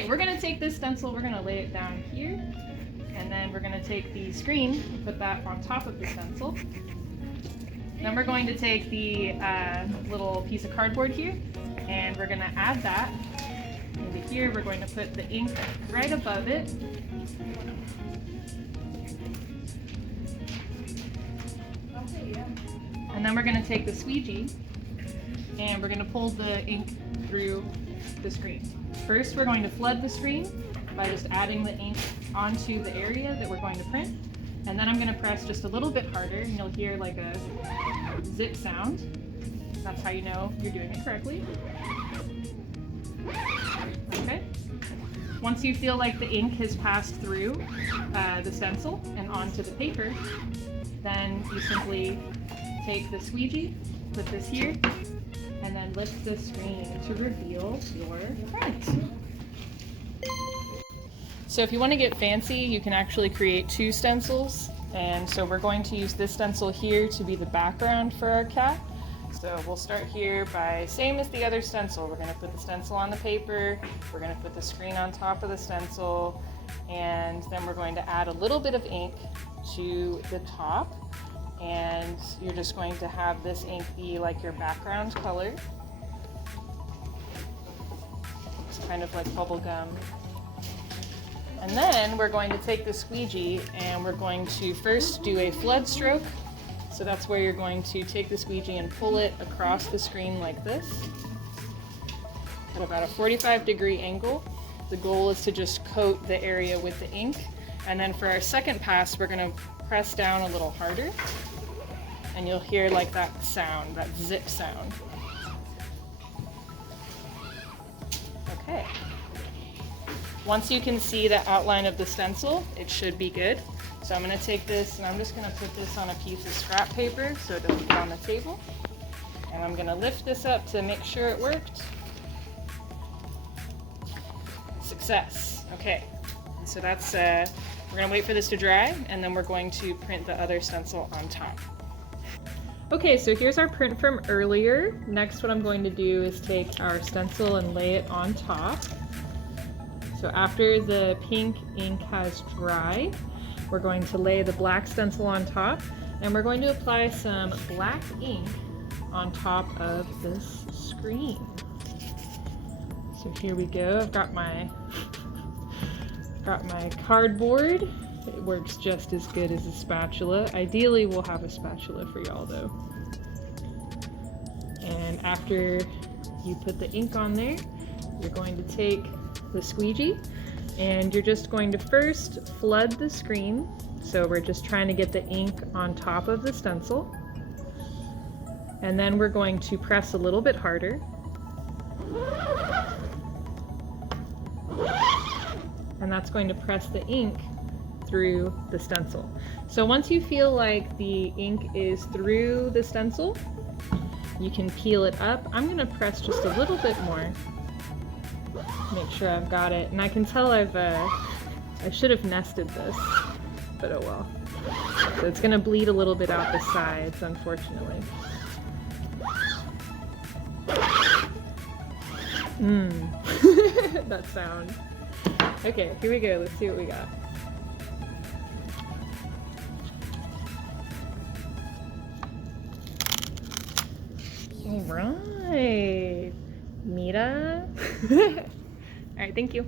Okay, we're gonna take this stencil, we're gonna lay it down here, and then we're gonna take the screen, put that on top of the stencil. Then we're going to take the little piece of cardboard here, and we're gonna add that. Over here, we're going to put the ink right above it. And then we're going to take the squeegee and we're going to pull the ink through the screen. First, we're going to flood the screen by just adding the ink onto the area that we're going to print. And then I'm going to press just a little bit harder and you'll hear like a zip sound. That's how you know you're doing it correctly. Okay. Once you feel like the ink has passed through the stencil and onto the paper, then you simply take the squeegee, put this here, and then lift the screen to reveal your print. So if you want to get fancy, you can actually create two stencils. And so we're going to use this stencil here to be the background for our cat. So we'll start here by, same as the other stencil, we're going to put the stencil on the paper, we're going to put the screen on top of the stencil, and then we're going to add a little bit of ink to the top. And you're just going to have this ink be like your background color. It's kind of like bubble gum. And then we're going to take the squeegee and we're going to first do a flood stroke. So that's where you're going to take the squeegee and pull it across the screen like this at about a 45-degree angle. The goal is to just coat the area with the ink. And then for our second pass, we're going to press down a little harder. And you'll hear like that sound, that zip sound. Okay. Once you can see the outline of the stencil, it should be good. So I'm going to take this and I'm just going to put this on a piece of scrap paper so it doesn't get on the table. And I'm going to lift this up to make sure it worked. Success. Okay. So that's, we're going to wait for this to dry and then we're going to print the other stencil on top. Okay, so here's our print from earlier. Next, what I'm going to do is take our stencil and lay it on top. So after the pink ink has dried, we're going to lay the black stencil on top, and we're going to apply some black ink on top of this screen. So here we go. I've got my cardboard. It works just as good as a spatula. Ideally, we'll have a spatula for y'all though. And after you put the ink on there, you're going to take the squeegee and you're just going to first flood the screen. So we're just trying to get the ink on top of the stencil. And then we're going to press a little bit harder. And that's going to press the ink through the stencil. So once you feel like the ink is through the stencil, you can peel it up. I'm going to press just a little bit more. Make sure I've got it. And I can tell I should have nested this, but oh well. So it's going to bleed a little bit out the sides, unfortunately. That sound. Okay, here we go. Let's see what we got. All right, Mira. All right, thank you.